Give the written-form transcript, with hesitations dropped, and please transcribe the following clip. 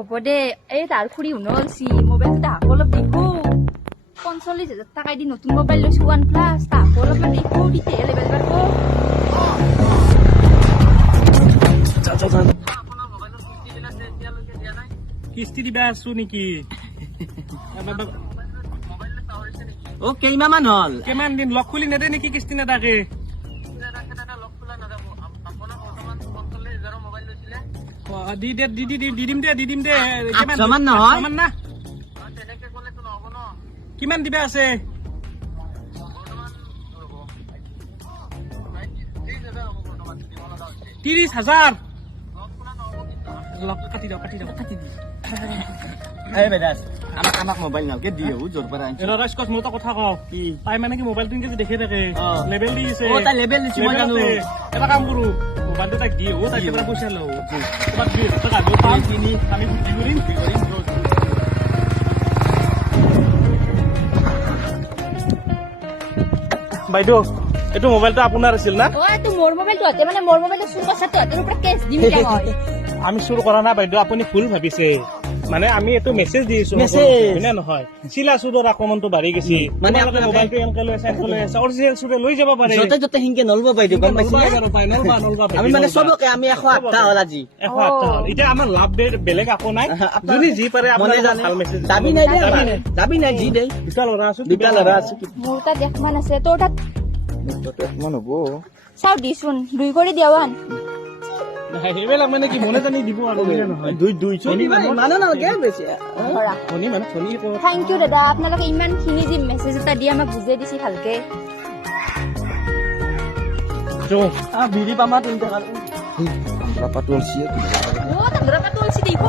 হ'ব দে এই তাৰ খুৰী শুনলছি মোবাইলটো তাহাক অলপ দেখো 45,000 টাকা দি নতুন মোবাইল লৈছো OnePlus তাহাক অলপমান দেখো তেতিয়াহে লেবেল বাঢ়ব কিস্তি দিবা আছো নেকি ও কেইমাহমান হল কিমান দিন লগ খুলি নেদে নেকি কিস্তি নেদাকে দি দিম দে 800 মান নহয়? না কিমান দিবা আছে 30,000 কাটি দাও এই বেদাস আমাক মোবাইল নালকে দিও জোর পারা ৰাজকোচ মোৰ এটা কথা কওঁ কি তাই মানে কি মোবাইলটো ইনকে দেখে থাকে অ। লেবেল দিছে ও তাই লেবেল দিছে মই জানো এটা কাম কৰো মোবাইলটো তাক দিও তাই কিবা পইচা লও তোমাক 20 টাকা দিও পাম তিনি আমি বুদ্ধি কৰিম বাইদেউ এইটো মোবাইলটো আপোনাৰ আছিল না ও এটো মোৰ মোবাইলটো হতে মানে মোৰ মোবাইলটো চুৰ কৰছা তো তোৰ পৰা কেছ দিম কে মই আমি চুৰ কৰা নাই বাইদেউ আপুনি ভুল ভাবিছে মানে আমি এইটো মেছেজ দিছো Message? হয়নে নহয় চিলা চুৰৰ আক্ৰমণটো বাঢ়ি গৈছে মানে মানে আপোনালোকে মোবাইলটো এনেকে লৈ আছে অৰিজিনেল চুৰে লৈ যাব পাৰে যতে যতে হিংকে নলব বাইদেউ গম পাইছি নলবা আমি মানে সবকে আমি 108টা হল আজি 108টা হ'ল। এতিয়া আমাৰ লাভ বেলেগ একো নাই যদি যি পাৰে মনে আপোনালোকে জানে ভাল মেছেজ দাবি নাই দে দাবি নাই জি দে দুটা ল'ৰা আছো দুটা লৰা আছে মোৰ তাত একমান আছে তোৰ তাত মন হব চাও দিছোন 2 কৰি দিয়াৱান সেইবিলাক মানে কি মনে জানি দিব আৰু বুজিলে নহয় দুই চলি মানে নালগে বেছি ধৰা ধনী মানে ধনী থেংক ইউ দাদা আপোনালোকে ইমানখিনি যে মেছেজ এটা দি আমাক বুজাই দিছি ভালকে বিড়ি পামা তিনটা ও তাক ধৰা পাতলছি দেখো